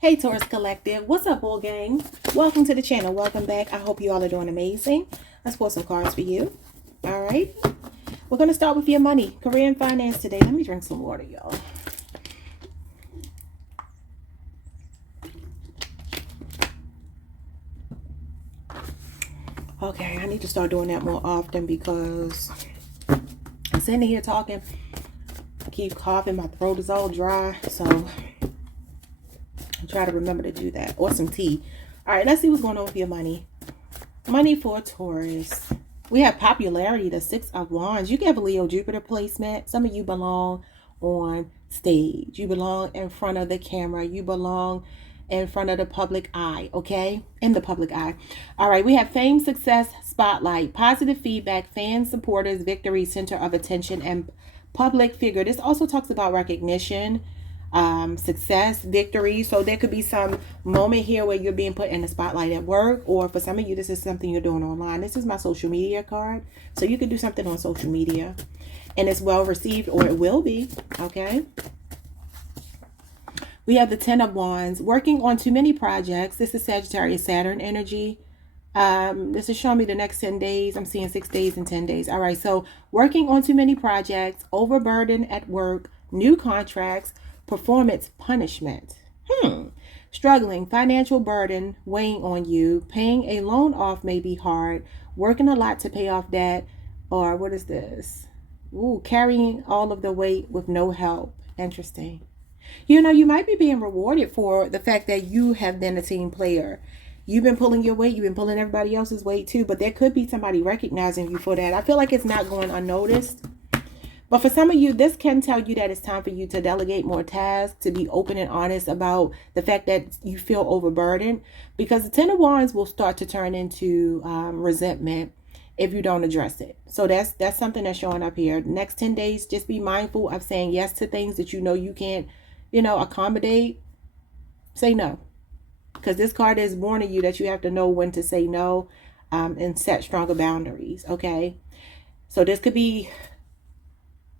Hey Taurus Collective, what's up, bull gang? Welcome to the channel. Welcome back. I hope you all are doing amazing. Let's pull some cards for you. All right. We're going to start with your money, career, and finance today. Let me drink some water, y'all. Okay, I need to start doing that more often because I'm sitting here talking. I keep coughing. My throat is all dry. So try to remember to do that, or some tea. All right, let's see what's going on with your money. Money for Taurus. We have popularity, the Six of Wands. You can have a Leo Jupiter placement. Some of you belong on stage. You belong in front of the camera. You belong in front of the public eye, okay? In the public eye. All right, we have fame, success, spotlight, positive feedback, fans, supporters, victory, center of attention, and public figure. This also talks about recognition, success, victory. So there could be some moment here where you're being put in the spotlight at work, or for some of you, this is something you're doing online. This is my social media card. So you could do something on social media and it's well received, or it will be, okay? We have the Ten of Wands, working on too many projects. This is Sagittarius Saturn energy. This is showing me the next 10 days. I'm seeing 6 days and 10 days. All right, so working on too many projects, overburden at work, new contracts, performance punishment. Struggling, financial burden weighing on you, paying a loan off may be hard, working a lot to pay off debt, or what is this? Ooh, carrying all of the weight with no help. Interesting. You know, you might be being rewarded for the fact that you have been a team player. You've been pulling your weight. You've been pulling everybody else's weight too. But there could be somebody recognizing you for that. I feel like it's not going unnoticed. But for some of you, this can tell you that it's time for you to delegate more tasks, to be open and honest about the fact that you feel overburdened. Because the Ten of Wands will start to turn into resentment if you don't address it. So that's something that's showing up here. Next 10 days, just be mindful of saying yes to things that you know you can't, accommodate. Say no. Because this card is warning you that you have to know when to say no, and set stronger boundaries, okay? So this could be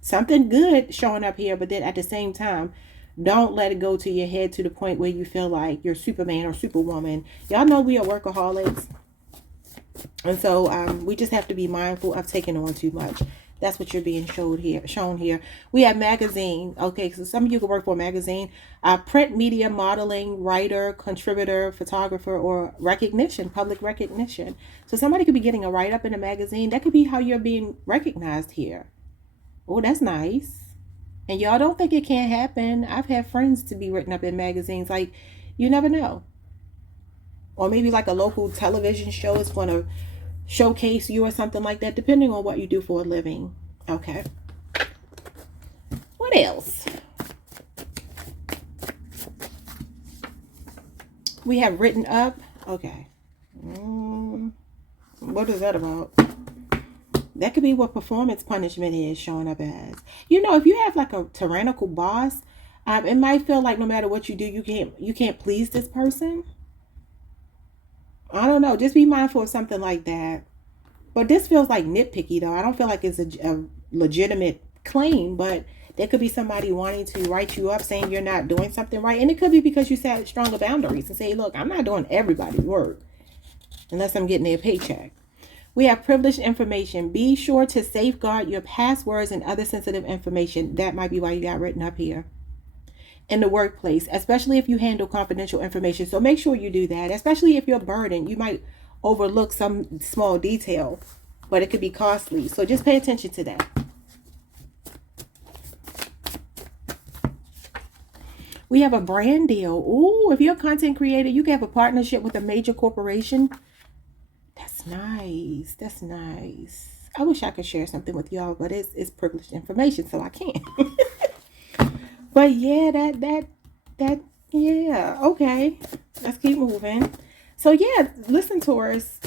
something good showing up here, but then at the same time, don't let it go to your head to the point where you feel like you're Superman or Superwoman. Y'all know we are workaholics. And so we just have to be mindful of taking on too much. That's what you're being shown here. We have magazine. Okay, so some of you can work for a magazine. Print media, modeling, writer, contributor, photographer, or recognition, public recognition. So somebody could be getting a write-up in a magazine. That could be how you're being recognized here. Oh, that's nice. And y'all don't think it can't happen. I've had friends to be written up in magazines. Like, you never know. Or maybe like a local television show is going to showcase you or something like that, depending on what you do for a living. Okay. What else? We have written up. Okay. What is that about? That could be what performance punishment is showing up as. You know, if you have like a tyrannical boss, it might feel like no matter what you do, you can't please this person. I don't know. Just be mindful of something like that. But this feels like nitpicky, though. I don't feel like it's a legitimate claim, but there could be somebody wanting to write you up saying you're not doing something right. And it could be because you set stronger boundaries and say, look, I'm not doing everybody's work unless I'm getting their paycheck. We have privileged information. Be sure to safeguard your passwords and other sensitive information. That might be why you got written up here. In the workplace, especially if you handle confidential information. So make sure you do that, especially if you're burdened. You might overlook some small detail, but it could be costly. So just pay attention to that. We have a brand deal. Ooh, if you're a content creator, you can have a partnership with a major corporation. That's nice. That's nice. I wish I could share something with y'all, but it's privileged information, so I can't. But yeah, yeah, okay. Let's keep moving. So yeah, listen, Taurus.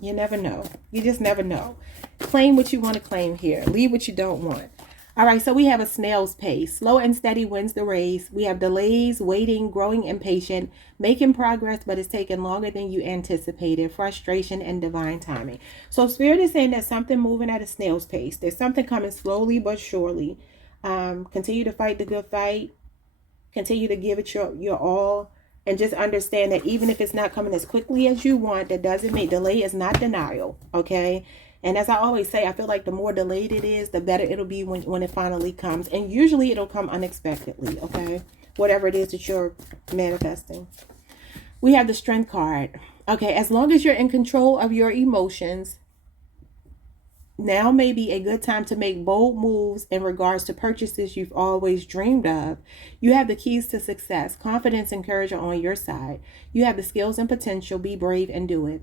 You never know. You just never know. Claim what you want to claim here. Leave what you don't want. All right, so we have a snail's pace. Slow and steady wins the race. We have delays, waiting, growing impatient, making progress, but it's taking longer than you anticipated. Frustration and divine timing. So Spirit is saying there's something moving at a snail's pace. There's something coming slowly but surely. Continue to fight the good fight. Continue to give it your all. And just understand that even if it's not coming as quickly as you want, that doesn't mean delay is not denial. Okay. And as I always say, I feel like the more delayed it is, the better it'll be when it finally comes. And usually it'll come unexpectedly. Okay. Whatever it is that you're manifesting. We have the Strength card. Okay. As long as you're in control of your emotions, now may be a good time to make bold moves in regards to purchases you've always dreamed of. You have the keys to success. Confidence and courage are on your side. You have the skills and potential. Be brave and do it.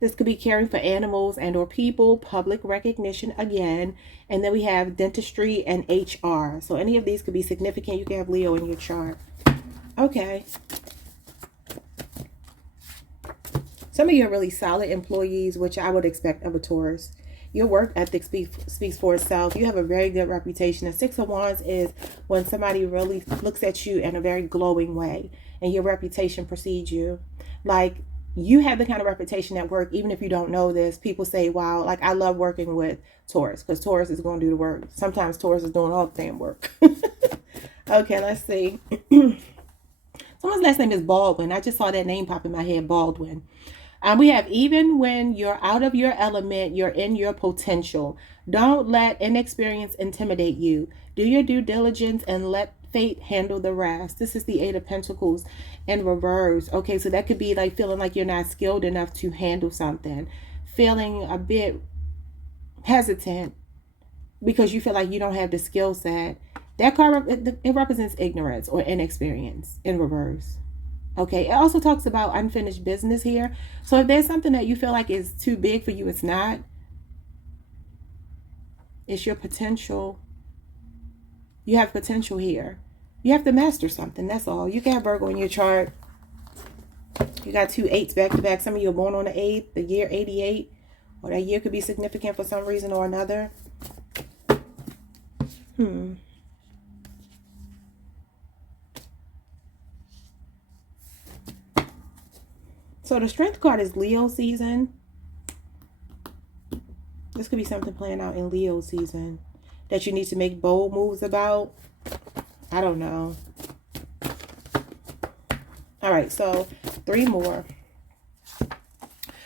This could be caring for animals and or people, public recognition again. And then we have dentistry and HR. So any of these could be significant. You can have Leo in your chart. Okay. Some of you are really solid employees, which I would expect of a Taurus. Your work ethic speaks for itself. You have a very good reputation. The Six of Wands is when somebody really looks at you in a very glowing way and your reputation precedes you. Like, you have the kind of reputation at work, even if you don't know this. People say, wow, like, I love working with Taurus because Taurus is going to do the work. Sometimes Taurus is doing all the damn work. Okay, let's see. Someone's last name is Baldwin. I just saw that name pop in my head, Baldwin. We have, even when you're out of your element, you're in your potential. Don't let inexperience intimidate you. Do your due diligence and let fate handle the rest. This is the Eight of Pentacles in reverse. Okay, so that could be like feeling like you're not skilled enough to handle something. Feeling a bit hesitant because you feel like you don't have the skill set. That card, it represents ignorance or inexperience in reverse. Okay, it also talks about unfinished business here. So if there's something that you feel like is too big for you, it's not. It's your potential. You have potential here. You have to master something, that's all. You can have Virgo in your chart. You got 2 8s back to back. Some of you are born on the 8th, the year 88. Or that year could be significant for some reason or another. So the Strength card is Leo season. This could be something playing out in Leo season that you need to make bold moves about. I don't know. All right, so 3 more.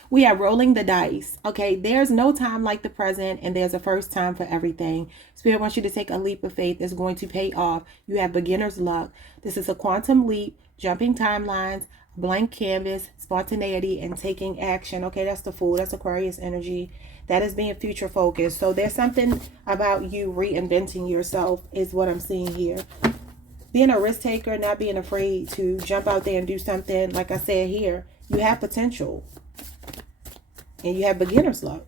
We are rolling the dice. Okay, there's no time like the present, and there's a first time for everything. Spirit wants you to take a leap of faith that's going to pay off. You have beginner's luck. This is a quantum leap, jumping timelines, blank canvas, spontaneity, and taking action. Okay, that's the Fool. That's Aquarius energy. That is being future focused. So there's something about you reinventing yourself is what I'm seeing here. Being a risk taker, not being afraid to jump out there and do something. Like I said here, you have potential. And you have beginner's luck.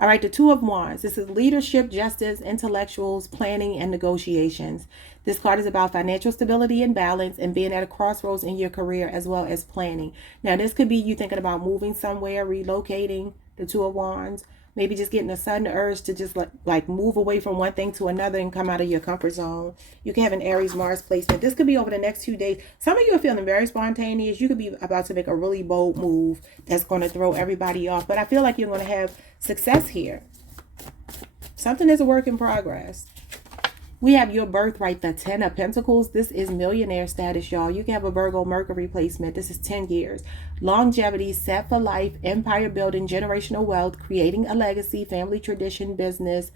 All right, the Two of Wands. This is leadership, justice, intellectuals, planning, and negotiations. This card is about financial stability and balance and being at a crossroads in your career as well as planning. Now, this could be you thinking about moving somewhere, relocating, the Two of Wands. Maybe just getting a sudden urge to just like move away from one thing to another and come out of your comfort zone. You can have an Aries Mars placement. This could be over the next 2 days. Some of you are feeling very spontaneous. You could be about to make a really bold move that's going to throw everybody off. But I feel like you're going to have success here. Something is a work in progress. We have your birthright, the 10 of Pentacles. This is millionaire status, y'all. You can have a Virgo Mercury placement. This is 10 years. Longevity, set for life, empire building, generational wealth, creating a legacy, family tradition, business,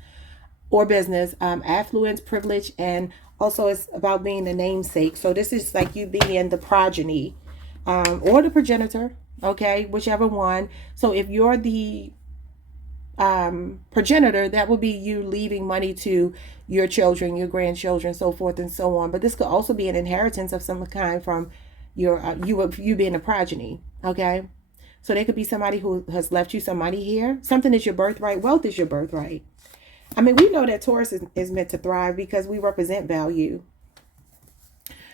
affluence, privilege, and also it's about being the namesake. So this is like you being the progeny or the progenitor, okay, whichever one. So if you're the progenitor, that would be you leaving money to your children, your grandchildren, so forth and so on. But this could also be an inheritance of some kind from your you being a progeny. Okay, so there could be somebody who has left you some money here. Something is your birthright. Wealth is your birthright. I mean, we know that Taurus is meant to thrive because we represent value.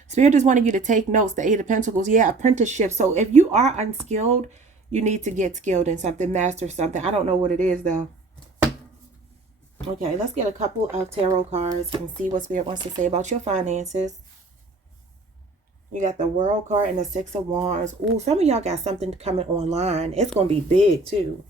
Spirit is wanting you to take notes. The Eight of Pentacles, yeah, apprenticeship. So if you are unskilled, you need to get skilled in something, master something. I don't know what it is though. Okay, let's get a couple of tarot cards and see what Spirit wants to say about your finances. You got the World card and the Six of Wands. Ooh, some of y'all got something coming online. It's going to be big too.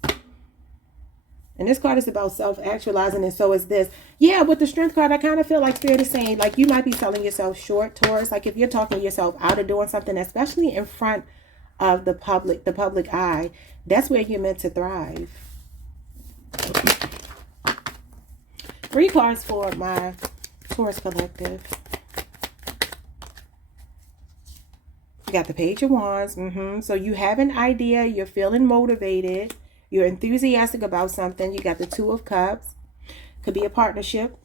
And this card is about self-actualizing, and so is this. Yeah, with the Strength card, I kind of feel like Spirit is saying, like, you might be selling yourself short, Taurus. Like, if you're talking yourself out of doing something, especially in front of the public eye, that's where you're meant to thrive. 3 cards for my Taurus collective. You got the Page of Wands. So you have an idea. You're feeling motivated. You're enthusiastic about something. You got the 2 of Cups. Could be a partnership.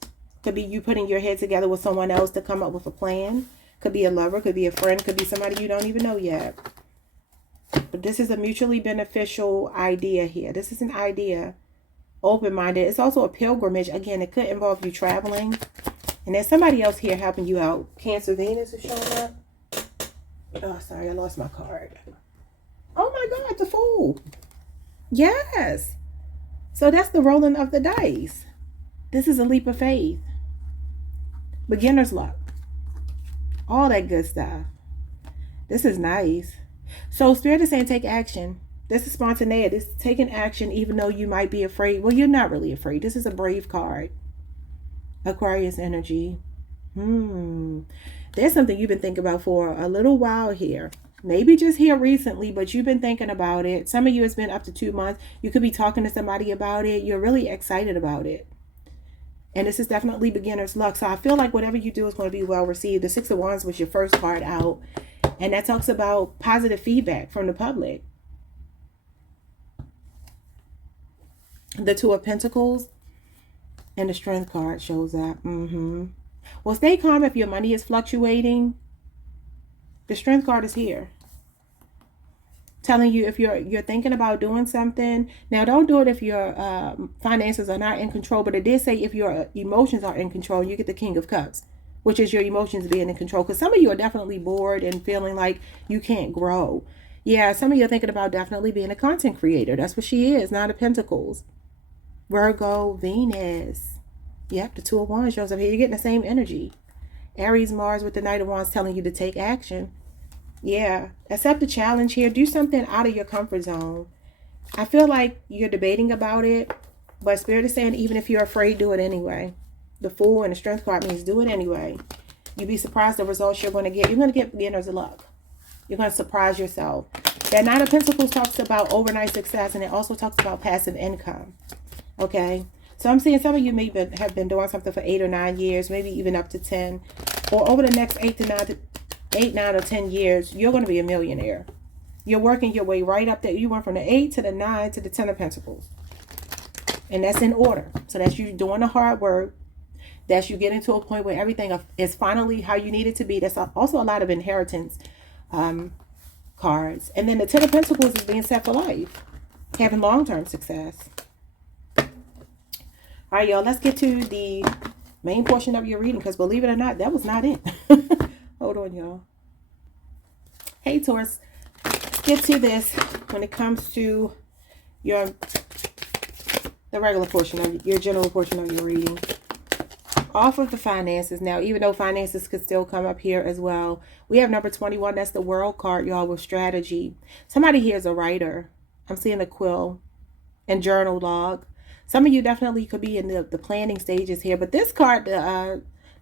Could be you putting your head together with someone else to come up with a plan. Could be a lover. Could be a friend. Could be somebody you don't even know yet. But this is a mutually beneficial idea here. This is an idea. Open-minded. It's also a pilgrimage. Again, it could involve you traveling. And there's somebody else here helping you out. Cancer Venus is showing up. Oh, sorry. I lost my card. Oh, my God. The Fool. Yes. So that's the rolling of the dice. This is a leap of faith. Beginner's luck. All that good stuff. This is nice. So Spirit is saying take action. This is spontaneity. This is taking action even though you might be afraid. Well, you're not really afraid. This is a brave card. Aquarius energy. There's something you've been thinking about for a little while here. Maybe just here recently, but you've been thinking about it. Some of you, it's been up to 2 months. You could be talking to somebody about it. You're really excited about it. And this is definitely beginner's luck. So I feel like whatever you do is going to be well received. The 6 of Wands was your first card out. And that talks about positive feedback from the public. The 2 of Pentacles and the Strength card shows up. Well, stay calm if your money is fluctuating. The Strength card is here. Telling you if you're thinking about doing something. Now, don't do it if your finances are not in control. But it did say if your emotions are in control, you get the King of Cups, which is your emotions being in control. Because some of you are definitely bored and feeling like you can't grow. Yeah, some of you are thinking about definitely being a content creator. That's what she is. 9 of Pentacles. Virgo, Venus. Yep, the 2 of Wands shows up here. You're getting the same energy. Aries, Mars with the Knight of Wands telling you to take action. Yeah, accept the challenge here. Do something out of your comfort zone. I feel like you're debating about it, but Spirit is saying even if you're afraid, do it anyway. The Fool and the Strength card means do it anyway. You'd be surprised the results you're going to get. You're going to get beginner's luck. You're going to surprise yourself. That 9 of Pentacles talks about overnight success, and it also talks about passive income. Okay? So I'm seeing some of you may have been doing something for 8 or 9 years, maybe even up to 10. Or over the next 8, 9 or 10 years, you're going to be a millionaire. You're working your way right up there. You went from the 8 to the 9 to the 10 of Pentacles. And that's in order. So that's you doing the hard work. That's you getting to a point where everything is finally how you need it to be. That's also a lot of inheritance cards. And then the 10 of Pentacles is being set for life. Having long-term success. All right, y'all. Let's get to the main portion of your reading. Because believe it or not, that was not it. Hold on, y'all. Hey, Taurus. Let's get to this when it comes to the regular portion of your general portion of your reading. Off of the finances. Now, even though finances could still come up here as well, we have number 21. That's the World card, y'all, with strategy. Somebody here is a writer. I'm seeing a quill and journal log. Some of you definitely could be in the planning stages here. But this card,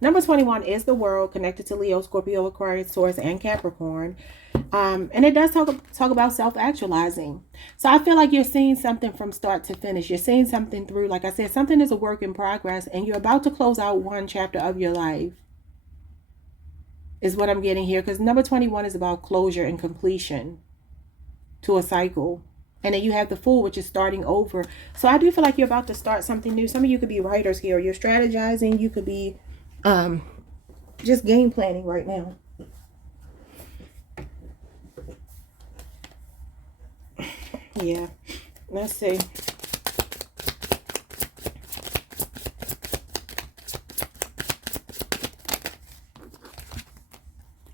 number 21 is the World, connected to Leo, Scorpio, Aquarius, Taurus, and Capricorn. And it does talk about self-actualizing. So I feel like you're seeing something from start to finish. You're seeing something through. Like I said, something is a work in progress. And you're about to close out one chapter of your life. Is what I'm getting here. Because number 21 is about closure and completion to a cycle. And then you have the Fool, which is starting over. So I do feel like you're about to start something new. Some of you could be writers here. You're strategizing. You could be just game planning right now. Yeah. Let's see.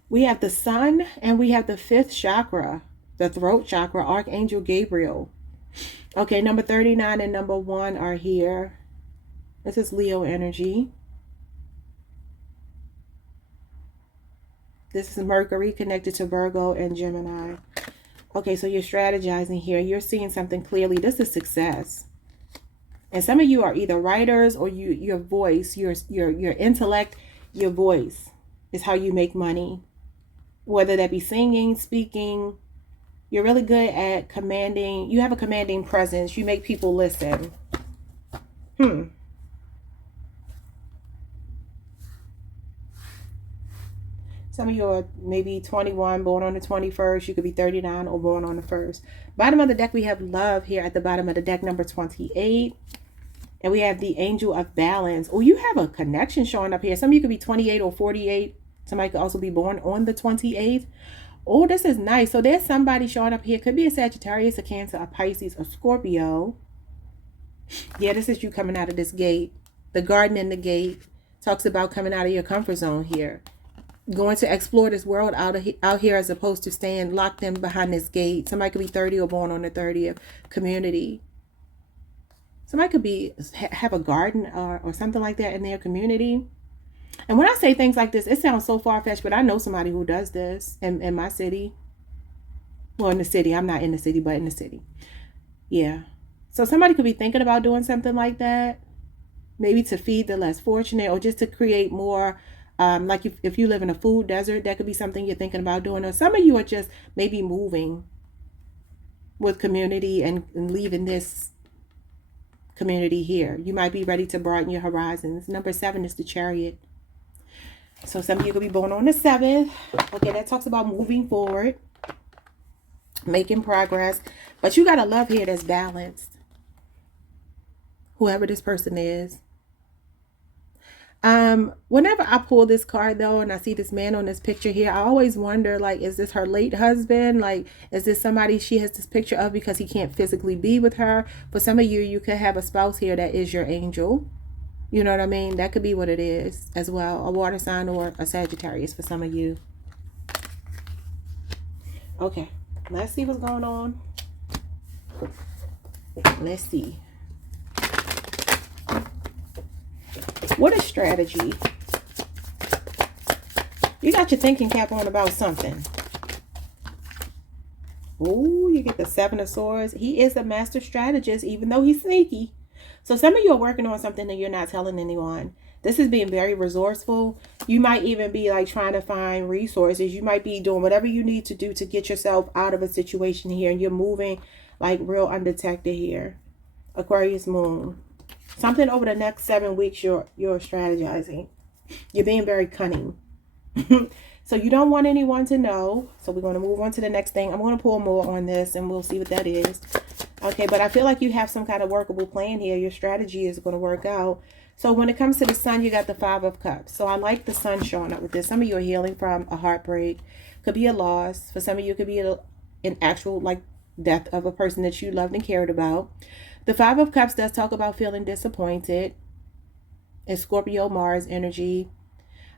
We have the Sun and we have the 5th chakra. The throat chakra, Archangel Gabriel. Okay, number 39 and number 1 are here. This is Leo energy. This is Mercury connected to Virgo and Gemini. Okay, so you're strategizing here. You're seeing something clearly. This is success. And some of you are either writers or your voice, your intellect, your voice is how you make money. Whether that be singing, speaking, you're really good at commanding. You have a commanding presence. You make people listen. Some of you are maybe 21, born on the 21st. You could be 39 or born on the 1st. Bottom of the deck, we have love here at the bottom of the deck, number 28. And we have the angel of balance. Oh, you have a connection showing up here. Some of you could be 28 or 48. Somebody could also be born on the 28th. Oh, this is nice. So there's somebody showing up here. Could be a Sagittarius, a Cancer, a Pisces, a Scorpio. Yeah, this is you coming out of this gate. The garden in the gate talks about coming out of your comfort zone here. Going to explore this world out here as opposed to staying locked in behind this gate. Somebody could be 30 or born on the 30th. Community. Somebody could have a garden or something like that in their community. And when I say things like this, it sounds so far-fetched, but I know somebody who does this in my city. Well, in the city. I'm not in the city, but in the city. Yeah. So somebody could be thinking about doing something like that. Maybe to feed the less fortunate or just to create more. Like if you live in a food desert, that could be something you're thinking about doing. Or some of you are just maybe moving with community and leaving this community here. You might be ready to broaden your horizons. Number 7 is the Chariot. So some of you could be born on the 7th. Okay, that talks about moving forward, making progress. But you got a love here that's balanced. Whoever this person is. Whenever I pull this card though, and I see this man on this picture here, I always wonder, like, is this her late husband? Like, is this somebody she has this picture of because he can't physically be with her? For some of you, you could have a spouse here that is your angel. You know what I mean? That could be what it is as well. A water sign or a Sagittarius for some of you. Okay, let's see what's going on. Let's see. What is strategy? You got your thinking cap on about something. Oh, you get the 7 of Swords. He is a master strategist, even though he's sneaky. So some of you are working on something that you're not telling anyone. This is being very resourceful. You might even be like trying to find resources. You might be doing whatever you need to do to get yourself out of a situation here. And you're moving like real undetected here. Aquarius moon. Something over the next 7 weeks you're strategizing. You're being very cunning. So you don't want anyone to know. So we're going to move on to the next thing. I'm going to pull more on this and we'll see what that is. Okay, but I feel like you have some kind of workable plan here. Your strategy is going to work out. So when it comes to the Sun, you got the 5 of Cups. So I like the Sun showing up with this. Some of you are healing from a heartbreak. Could be a loss. For some of you, it could be an actual like death of a person that you loved and cared about. The 5 of Cups does talk about feeling disappointed. It's Scorpio, Mars energy.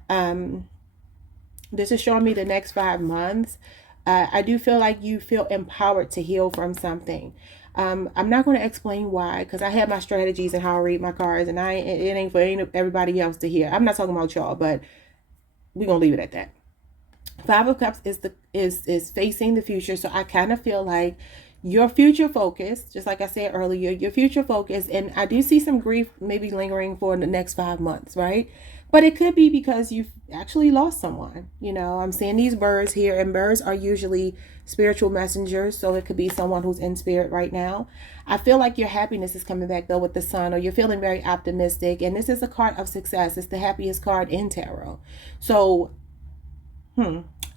This is showing me the next 5 months. I do feel like you feel empowered to heal from something. I'm not going to explain why, because I have my strategies and how I read my cards, and it ain't for everybody else to hear. I'm not talking about y'all, but we're going to leave it at that. 5 of Cups is facing the future. So I kind of feel like your future focus, just like I said earlier, your future focus, and I do see some grief maybe lingering for the next 5 months, right? But it could be because you've actually lost someone. You know, I'm seeing these birds here, and birds are usually spiritual messengers. So it could be someone who's in spirit right now. I feel like your happiness is coming back though with the Sun, or you're feeling very optimistic. And this is a card of success. It's the happiest card in tarot. So,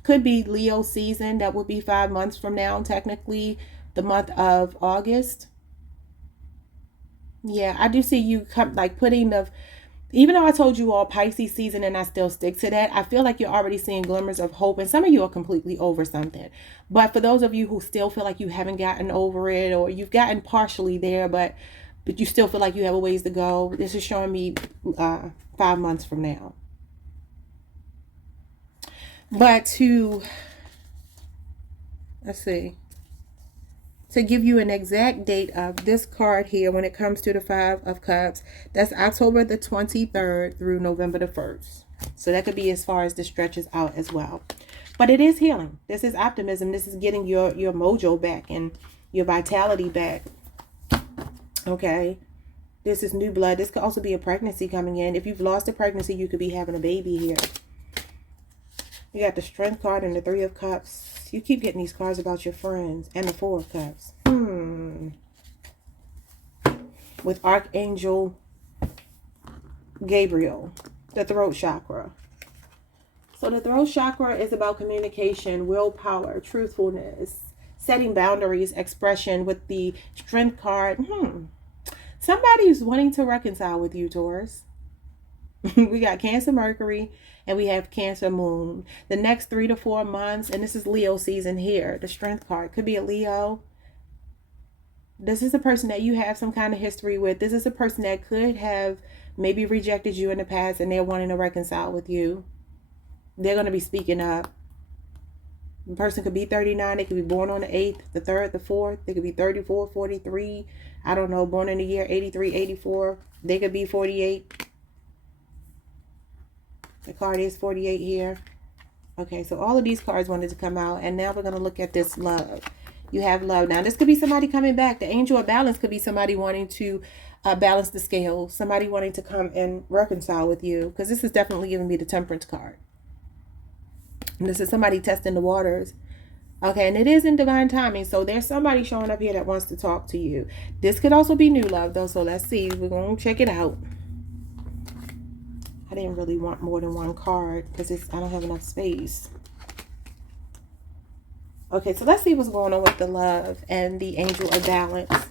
could be Leo season. That would be 5 months from now, technically. The month of August. Yeah, I do see you putting the, even though I told you all Pisces season and I still stick to that, I feel like you're already seeing glimmers of hope, and some of you are completely over something. But for those of you who still feel like you haven't gotten over it, or you've gotten partially there, but you still feel like you have a ways to go, this is showing me 5 months from now. But let's see. To give you an exact date of this card here when it comes to the 5 of Cups, that's October the 23rd through November the 1st. So that could be as far as this stretches out as well. But it is healing. This is optimism. This is getting your mojo back and your vitality back. Okay. This is new blood. This could also be a pregnancy coming in. If you've lost a pregnancy, you could be having a baby here. You got the Strength card and the Three of Cups. You keep getting these cards about your friends. And the Four of Cups. With Archangel Gabriel. The throat chakra. So the throat chakra is about communication, willpower, truthfulness, setting boundaries, expression. With the Strength card. Somebody's wanting to reconcile with you, Taurus. We got Cancer Mercury and we have Cancer Moon. The next 3 to 4 months, and this is Leo season here. The Strength card could be a Leo. This is a person that you have some kind of history with. This is a person that could have maybe rejected you in the past and they're wanting to reconcile with you. They're going to be speaking up. The person could be 39. They could be born on the 8th, the 3rd, the 4th. They could be 34, 43. I don't know, born in the year 83, 84. They could be 48. The card is 48 here. Okay, so all of these cards wanted to come out. And now we're going to look at this love. You have love. Now, this could be somebody coming back. The Angel of Balance could be somebody wanting to balance the scale. Somebody wanting to come and reconcile with you. Because this is definitely giving me the Temperance card. And this is somebody testing the waters. Okay, and it is in divine timing. So there's somebody showing up here that wants to talk to you. This could also be new love, though. So let's see. We're going to check it out. I didn't really want more than one card because I don't have enough space. Okay, so let's see what's going on with the love and the Angel of Balance.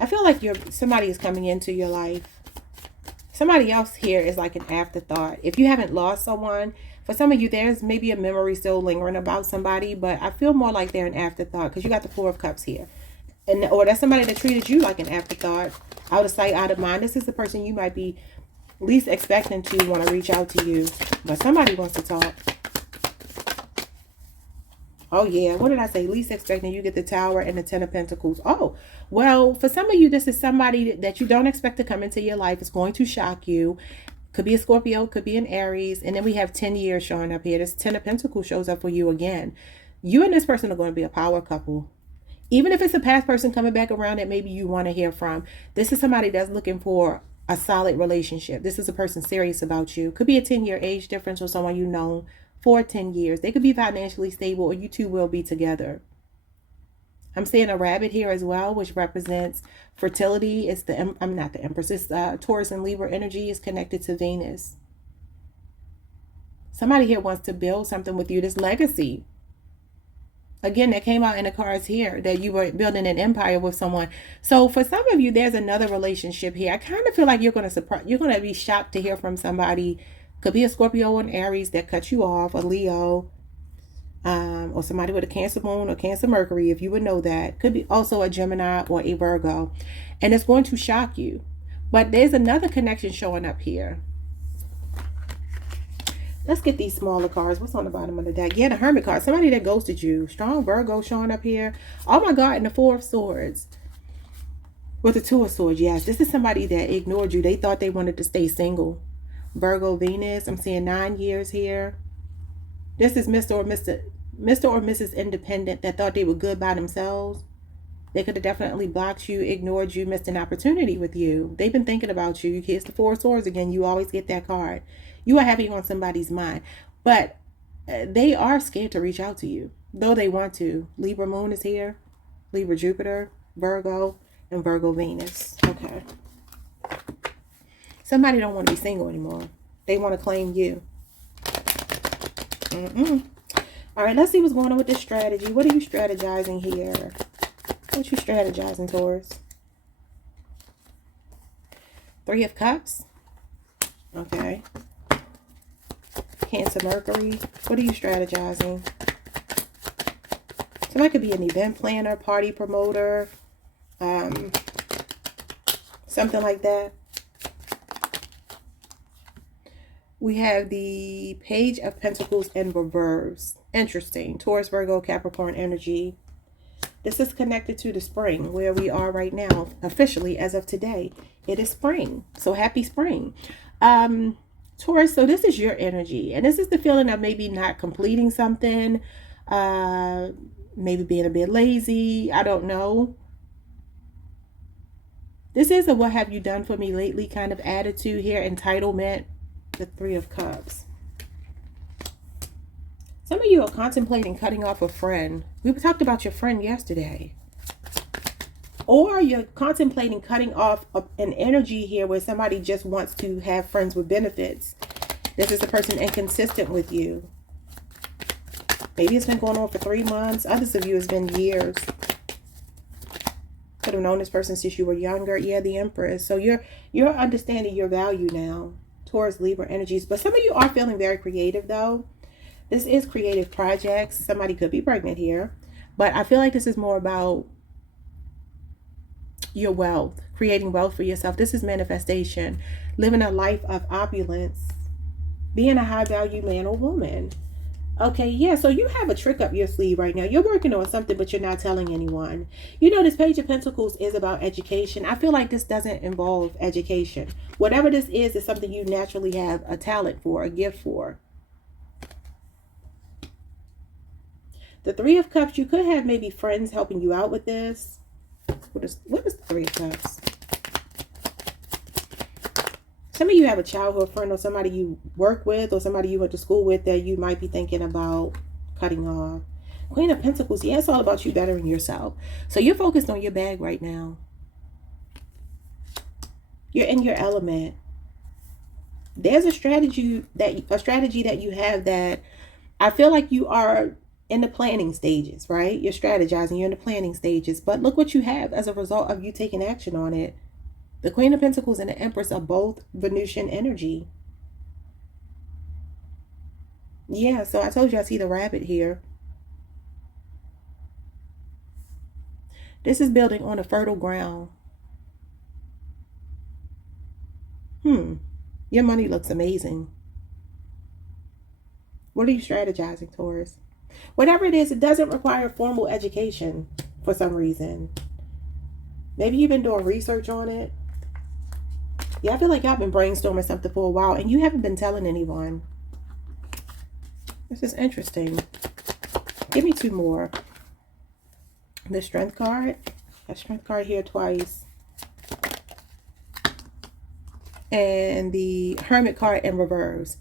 I feel like somebody is coming into your life. Somebody else here is like an afterthought. If you haven't lost someone, for some of you, there's maybe a memory still lingering about somebody, but I feel more like they're an afterthought because you got the Four of Cups here. Or that's somebody that treated you like an afterthought, out of sight, out of mind. This is the person you might be least expecting to want to reach out to you, but somebody wants to talk. Oh yeah, what did I say? Least expecting. You get the Tower and the Ten of Pentacles. Oh, well, for some of you, this is somebody that you don't expect to come into your life. It's going to shock you. Could be a Scorpio, could be an Aries. And then we have 10 years showing up here. This 10 of Pentacles shows up for you again. You and this person are going to be a power couple. Even if it's a past person coming back around that maybe you want to hear from. This is somebody that's looking for a solid relationship. This is a person serious about you. Could be a 10-year age difference with someone you know for 10 years. They could be financially stable, or you two will be together. I'm seeing a rabbit here as well, which represents fertility. It's I'm not the Empress. It's Taurus and Libra energy is connected to Venus. Somebody here wants to build something with you. This legacy. Again, that came out in the cards here, that you were building an empire with someone. So for some of you, there's another relationship here. I kind of feel like you're going to be shocked to hear from somebody. Could be a Scorpio or an Aries that cut you off, a Leo, or somebody with a Cancer Moon or Cancer Mercury, if you would know that. Could be also a Gemini or a Virgo. And it's going to shock you. But there's another connection showing up here. Let's get these smaller cards. What's on the bottom of the deck? Yeah, the Hermit card. Somebody that ghosted you. Strong Virgo showing up here. Oh my God, and the Four of Swords. With the Two of Swords, yes. This is somebody that ignored you. They thought they wanted to stay single. Virgo, Venus. I'm seeing 9 years here. This is Mr. or Mrs. Independent that thought they were good by themselves. They could have definitely blocked you, ignored you, missed an opportunity with you. They've been thinking about you. It's the Four of Swords again. You always get that card. You are having on somebody's mind. But they are scared to reach out to you, though they want to. Libra Moon is here. Libra Jupiter, Virgo, and Virgo Venus. Okay. Somebody don't want to be single anymore. They want to claim you. All right, let's see what's going on with this strategy. What are you strategizing here? What you strategizing, Taurus? Three of Cups. Okay. Cancer Mercury. What are you strategizing? Somebody could be an event planner, party promoter, something like that. We have the Page of Pentacles in reverse. Interesting. Taurus, Virgo, Capricorn energy. This is connected to the spring where we are right now. Officially, as of today, it is spring. So happy spring. Taurus, so this is your energy. And this is the feeling of maybe not completing something. Maybe being a bit lazy. I don't know. This is a what have you done for me lately kind of attitude here. Entitlement. The Three of Cups. Some of you are contemplating cutting off a friend. We talked about your friend yesterday. Or you're contemplating cutting off an energy here where somebody just wants to have friends with benefits. This is a person inconsistent with you. Maybe it's been going on for 3 months. Others of you it's been years. Could have known this person since you were younger. Yeah, the Empress. So you're understanding your value now. Taurus, Libra energies. But some of you are feeling very creative though. This is creative projects. Somebody could be pregnant here. But I feel like this is more about your wealth, creating wealth for yourself. This is manifestation, living a life of opulence, being a high value man or woman. Okay, yeah, so you have a trick up your sleeve right now. You're working on something, but you're not telling anyone. You know, this Page of Pentacles is about education. I feel like this doesn't involve education. Whatever this is something you naturally have a talent for, a gift for. The Three of Cups, you could have maybe friends helping you out with this. What is the Three of Cups? Some of you have a childhood friend or somebody you work with or somebody you went to school with that you might be thinking about cutting off. Queen of Pentacles, yeah, it's all about you bettering yourself. So you're focused on your bag right now. You're in your element. There's a strategy that you have that I feel like you are in the planning stages, right? You're strategizing, you're in the planning stages. But look what you have as a result of you taking action on it. The Queen of Pentacles and the Empress are both Venusian energy. Yeah, so I told you I see the rabbit here. This is building on a fertile ground. Your money looks amazing. What are you strategizing, Taurus? Whatever it is, it doesn't require formal education for some reason. Maybe you've been doing research on it. Yeah, I feel like y'all been brainstorming something for a while and you haven't been telling anyone. This is interesting. Give me 2 more. The Strength card. A Strength card here twice. And the Hermit card in reverse.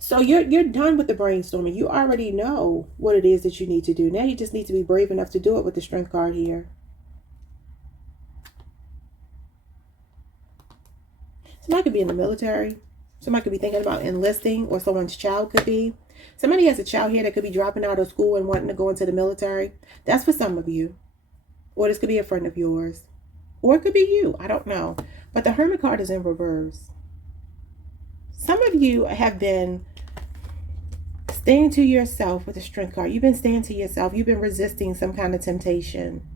So you're done with the brainstorming. You already know what it is that you need to do. Now you just need to be brave enough to do it with the Strength card here. Somebody could be in the military. Somebody could be thinking about enlisting, or someone's child could be. Somebody has a child here that could be dropping out of school and wanting to go into the military. That's for some of you. Or this could be a friend of yours. Or it could be you. I don't know. But the Hermit card is in reverse. Some of you have been staying to yourself with the Strength card. You've been staying to yourself. You've been resisting some kind of temptation.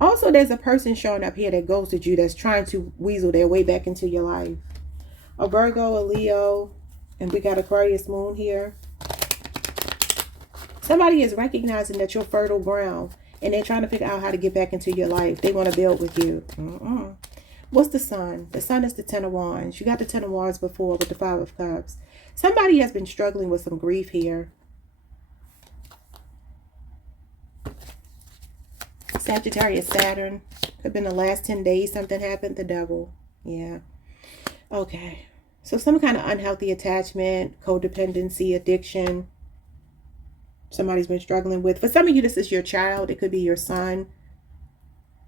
Also, there's a person showing up here that ghosted you that's trying to weasel their way back into your life. A Virgo, a Leo, and we got Aquarius moon here. Somebody is recognizing that you're fertile ground and they're trying to figure out how to get back into your life. They want to build with you. What's the Sun? The Sun is the 10 of Wands. You got the 10 of Wands before with the 5 of Cups. Somebody has been struggling with some grief here. Sagittarius, Saturn. Could have been the last 10 days something happened. The Devil. Yeah. Okay. So some kind of unhealthy attachment, codependency, addiction. Somebody's been struggling with. For some of you, this is your child. It could be your son.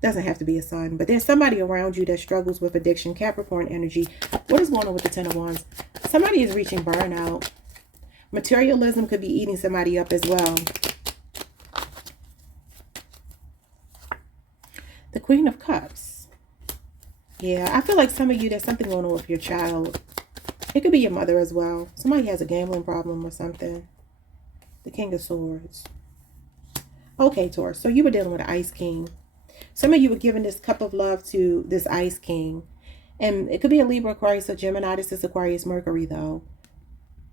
Doesn't have to be a son. But there's somebody around you that struggles with addiction. Capricorn energy. What is going on with the 10 of Wands? Somebody is reaching burnout. Materialism could be eating somebody up as well. The Queen of Cups. Yeah, I feel like some of you, there's something going on with your child. It could be your mother as well. Somebody has a gambling problem or something. The King of Swords. Okay, Taurus. So you were dealing with an Ice King. Some of you were giving this cup of love to this Ice King. And it could be a Libra, Aquarius, or Gemini. This is Aquarius, Mercury, though.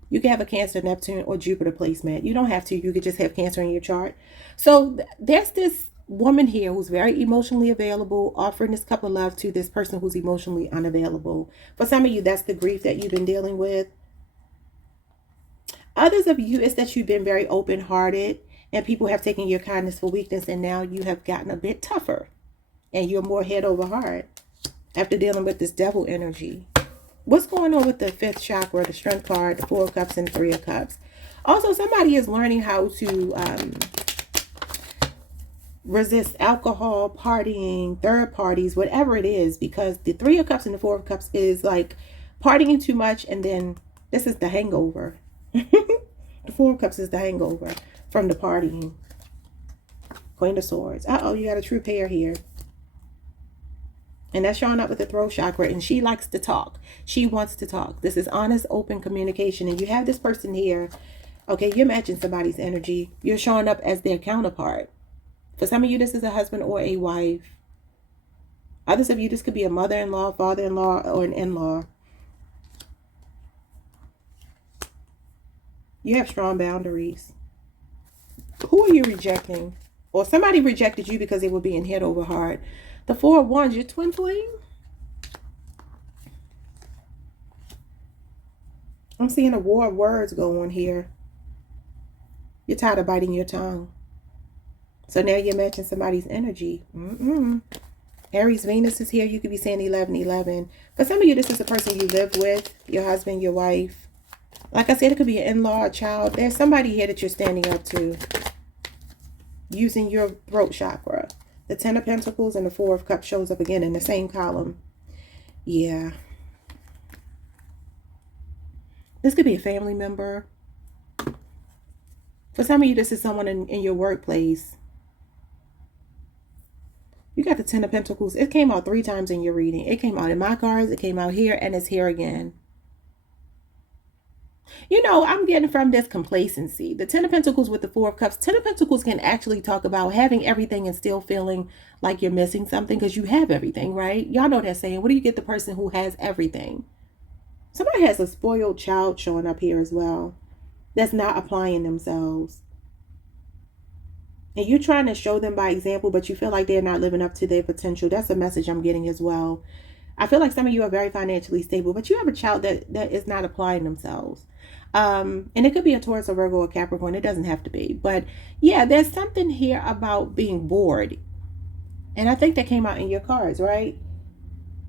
You can have a Cancer, Neptune, or Jupiter placement. You don't have to. You could just have Cancer in your chart. So there's this woman here who's very emotionally available, offering this cup of love to this person who's emotionally unavailable. For some of you, that's the grief that you've been dealing with. Others of you, it's that you've been very open-hearted and people have taken your kindness for weakness and now you have gotten a bit tougher. And you're more head over heart after dealing with this devil energy. What's going on with the 5th chakra, the strength card, the 4 of cups and 3 of cups? Also, somebody is learning how to resist alcohol, partying, third parties, whatever it is, because the 3 of cups and the 4 of cups is like partying too much, and then this is the hangover. The 4 of cups is the hangover from the partying. Queen of Swords. Uh-oh, you got a true pair here. And that's showing up with the throat chakra. And she likes to talk. She wants to talk. This is honest, open communication. And you have this person here. Okay, you're matching somebody's energy. You're showing up as their counterpart. For some of you, this is a husband or a wife. Others of you, this could be a mother-in-law, father-in-law, or an in-law. You have strong boundaries. Who are you rejecting? Or somebody rejected you because they were being head over heart. The 4 of Wands, your twin flame. I'm seeing a war of words go on here. You're tired of biting your tongue. So now you're matching somebody's energy. Aries, Venus is here. You could be saying 1111. For some of you, this is a person you live with, your husband, your wife. Like I said, it could be an in-law, a child. There's somebody here that you're standing up to using your throat chakra. The 10 of Pentacles and the 4 of Cups shows up again in the same column. Yeah. This could be a family member. For some of you, this is someone in your workplace. You got the 10 of Pentacles. It came out 3 times in your reading. It came out in my cards. It came out here. And it's here again. You know, I'm getting from this complacency. The 10 of Pentacles with the 4 of Cups. 10 of Pentacles can actually talk about having everything and still feeling like you're missing something because you have everything, right? Y'all know that saying. What do you get the person who has everything? Somebody has a spoiled child showing up here as well that's not applying themselves. And you're trying to show them by example, but you feel like they're not living up to their potential. That's a message I'm getting as well. I feel like some of you are very financially stable, but you have a child that is not applying themselves. And it could be a Taurus, a Virgo, or Capricorn. It doesn't have to be. But yeah, there's something here about being bored. And I think that came out in your cards, right?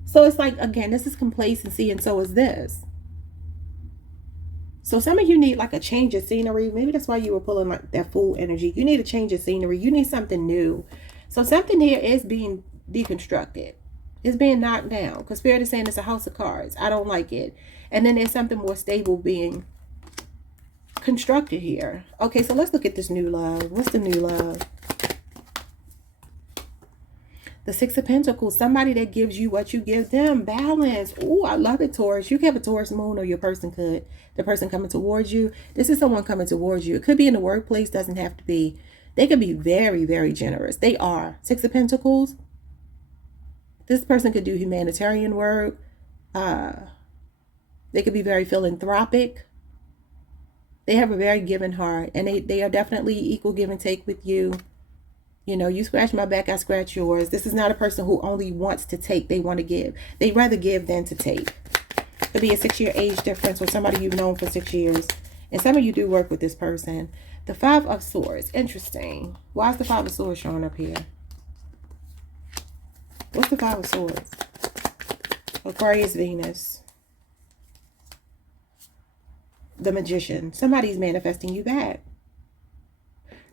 So it's like, again, this is complacency, and so is this. So some of you need like a change of scenery. Maybe that's why you were pulling like that Fool energy. You need a change of scenery. You need something new. So something here is being deconstructed. It's being knocked down. Because Spirit is saying it's a house of cards. I don't like it. And then there's something more stable being constructed here. Okay, so let's look at this new love. What's the new love? The 6 of Pentacles. Somebody that gives you what you give them. Balance. Oh, I love it, Taurus. You could have a Taurus moon, or your person could. The person coming towards you. This is someone coming towards you. It could be in the workplace. Doesn't have to be. They could be very, very generous. They are. 6 of Pentacles. This person could do humanitarian work. They could be very philanthropic. They have a very giving heart. And they are definitely equal give and take with you. You know, you scratch my back, I scratch yours. This is not a person who only wants to take. They want to give. They'd rather give than to take. Could be a 6-year age difference with somebody you've known for 6 years. And some of you do work with this person. The 5 of Swords. Interesting. Why is the 5 of Swords showing up here? What's the 5 of Swords? Aquarius, Venus. The Magician. Somebody's manifesting you back.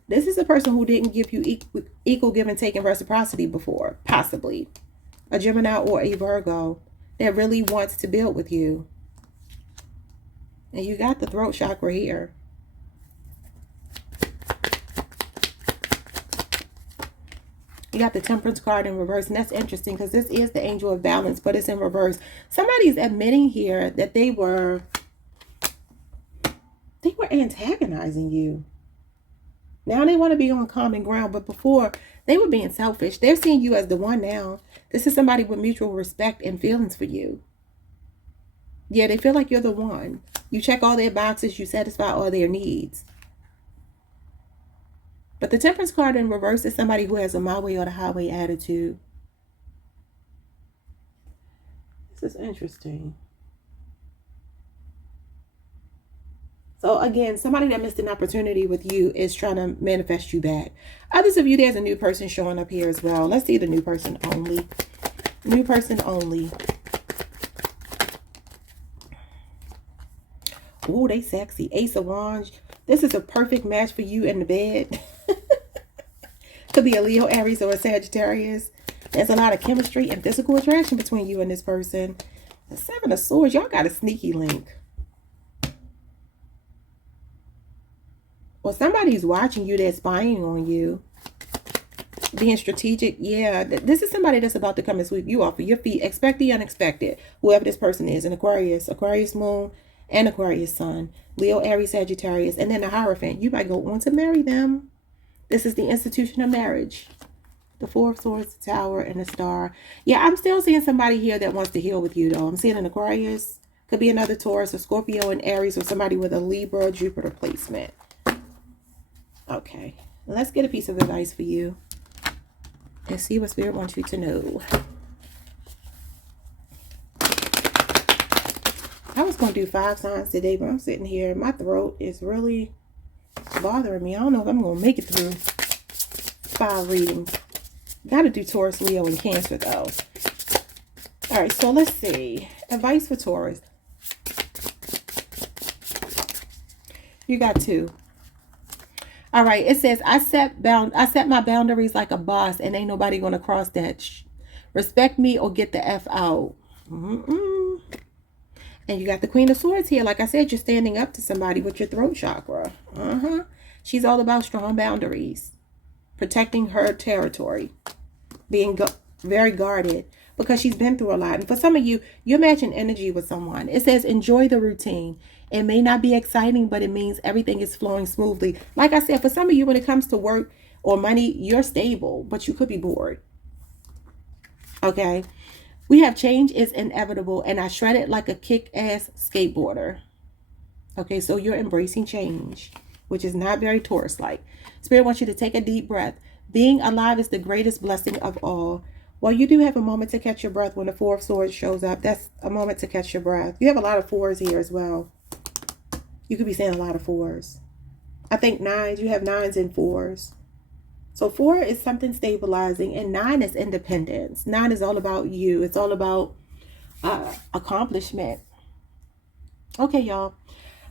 This is a person who didn't give you equal give and take and reciprocity before, possibly. A Gemini or a Virgo that really wants to build with you. And you got the throat chakra here. You got the Temperance card in reverse, and that's interesting because this is the Angel of Balance, but it's in reverse. Somebody's admitting here that they were antagonizing you. Now they want to be on common ground, but before they were being selfish. They're seeing you as the one now. This is somebody with mutual respect and feelings for you. Yeah, they feel like you're the one. You check all their boxes. You satisfy all their needs. But the Temperance card in reverse is somebody who has a my way or the highway attitude. This is interesting. So again, somebody that missed an opportunity with you is trying to manifest you back. Others of you, there's a new person showing up here as well. Let's see the new person only. New person only. Oh, they sexy. Ace of Wands. This is a perfect match for you in the bed. Could be a Leo, Aries, or a Sagittarius. There's a lot of chemistry and physical attraction between you and this person. The Seven of Swords. Y'all got a sneaky link. Well, somebody's watching you. They're spying on you. Being strategic. Yeah, this is somebody that's about to come and sweep you off of your feet. Expect the unexpected. Whoever this person is. An Aquarius. Aquarius moon and Aquarius sun. Leo, Aries, Sagittarius. And then the Hierophant. You might go on to marry them. This is the institution of marriage. The Four of Swords, the Tower, and the Star. Yeah, I'm still seeing somebody here that wants to heal with you, though. I'm seeing an Aquarius. Could be another Taurus, a Scorpio, and Aries, or somebody with a Libra, Jupiter placement. Okay, let's get a piece of advice for you and see what Spirit wants you to know. I was going to do 5 signs today, but I'm sitting here. My throat is really bothering me. I don't know if I'm going to make it through 5 readings. Got to do Taurus, Leo, and Cancer, though. All right, so let's see. Advice for Taurus. You got 2. All right, it says, I set my boundaries like a boss, and ain't nobody going to cross that. Respect me or get the F out. And you got the Queen of Swords here. Like I said, you're standing up to somebody with your throat chakra. She's all about strong boundaries. Protecting her territory. Being very guarded. Because she's been through a lot. And for some of you, you're matching energy with someone. It says, enjoy the routine. It may not be exciting, but it means everything is flowing smoothly. Like I said, for some of you, when it comes to work or money, you're stable, but you could be bored. Okay. We have change is inevitable, and I shred it like a kick-ass skateboarder. Okay, so you're embracing change, which is not very Taurus-like. Spirit wants you to take a deep breath. Being alive is the greatest blessing of all. Well, you do have a moment to catch your breath when the Four of Swords shows up. That's a moment to catch your breath. You have a lot of 4s here as well. You could be saying a lot of 4s. I think 9s. You have 9s and 4s. So 4 is something stabilizing, and 9 is independence. 9 is all about you. It's all about accomplishment. Okay, y'all.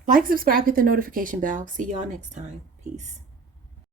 Like, subscribe, hit the notification bell. See y'all next time. Peace.